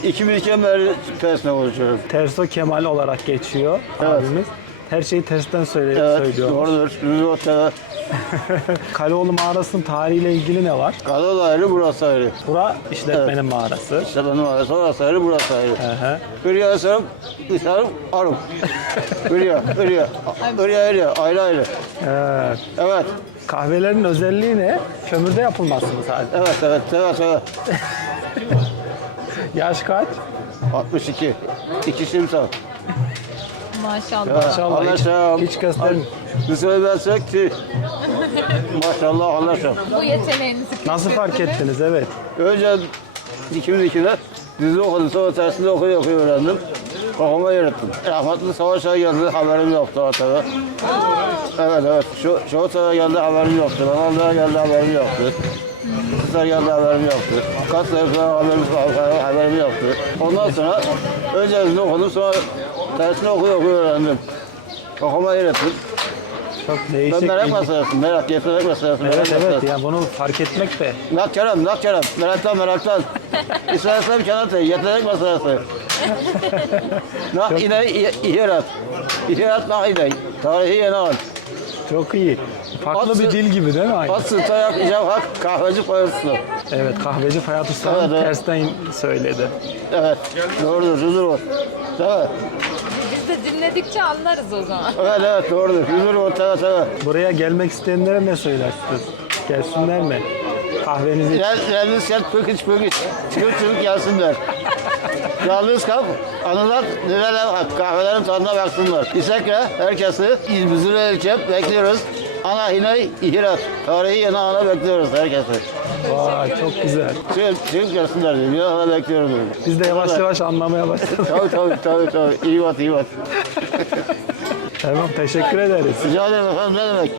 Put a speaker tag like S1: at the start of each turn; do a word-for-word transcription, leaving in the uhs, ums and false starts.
S1: iki bin ikiden beri tersine konuşuyorum.
S2: Terso Kemal olarak geçiyor
S1: Evet.
S2: abimiz. Her şeyi tersten söyle
S1: Evet,
S2: söylüyor.
S1: doğrudur. Rüzü Ota'da
S2: Kaleoğlu mağarasının tarihiyle ilgili ne var?
S1: Kalalı ayrı, burası ayrı.
S2: Bura işletmenin mağarası.
S1: İşte benim arası, orası ayrı, burası ayrı.
S2: Hı hı.
S1: Hürriye sarım, sarım, arım. Hürriye, hürriye. Hürriye ayrı, ayrı ayrı.
S2: Evet.
S1: Evet,
S2: Kahvelerin özelliği ne? Kömürde yapılması mı sadece?
S1: evet, evet, evet, evet.
S2: Yaş kaç?
S1: altmış iki. İki simsal.
S3: Maşallah.
S2: Maşallah, hiç-
S1: Anlaşam.
S2: hiç göstermiyor.
S1: Bir söylersek ki. Maşallah, anlaşam.
S3: Bu yeteneğinizi
S2: Nasıl fark ettiniz? Evet.
S1: Önce iki bin ikide dizi okudum, sonra tersinde okuyor okuyor öğrendim. Kafama yarattım. Rahmetli Savaş Ağa geldi, haberim yoktu o tabi. Evet, evet. Şu, şu tabi geldi, haberim yoktu. Ronaldo'ya geldi, haberim yoktu. Kızlar geldi, haberim yoktu. Kaç sayfa haberim, haberim yoktu. Ondan sonra önce dizini okudum, sonra tersine okuyor okuyor öğrendim. Kafama yarattım.
S2: Çok
S1: Ben
S2: değişik.
S1: merak
S2: ilgi-
S1: meselesi, merak, yetenek meselesi. merak
S2: Evet evet.
S1: meselesi.
S2: Yani bunu fark etmek de.
S1: Nak Kerem, nak Kerem. Meraktan, meraktan. İstersen kanatı, yetenek meselesi. Nak ile ihirat. İhirat nak ile. Tarihi yeni an.
S2: Çok iyi. Farklı
S1: Atsı-
S2: bir dil gibi değil mi? Aynı.
S1: At sırta yak, icab hak, kahveci koyuyorsun.
S2: Evet, kahveci Fayat Usta'nın
S1: Evet, evet.
S2: tersten söyledi.
S1: Evet, doğrudur, huzur var. Değil mi?
S3: biz de dinledikçe anlarız o zaman.
S1: Evet, evet, doğrudur. Huzur var, evet, evet.
S2: Buraya gelmek isteyenlere ne söylersiniz? Gelsinler mi? Kahvenizi iç-
S1: Gel, yalnız sert pöküç pöküç. Çıkıp çıkıp gelsinler. Yalnız kal, anılar, neler bak, kahvelerin tadına baksınlar. İsekre, herkesi İzmir'e ölçüp bekliyoruz. Ana Hinay İhirat. Tarihi yeni ana bekliyoruz herkesi.
S2: Vay çok güzel.
S1: Çıkıp, çıkıp gelsinler diye. Bir ana bekliyoruz. diye.
S2: Biz de yavaş yavaş anlamaya başladık.
S1: Tabii tabii tabii tabii. İyi bak iyi bak.
S2: Tamam, teşekkür ederiz.
S1: Rica ederim efendim, ne demek.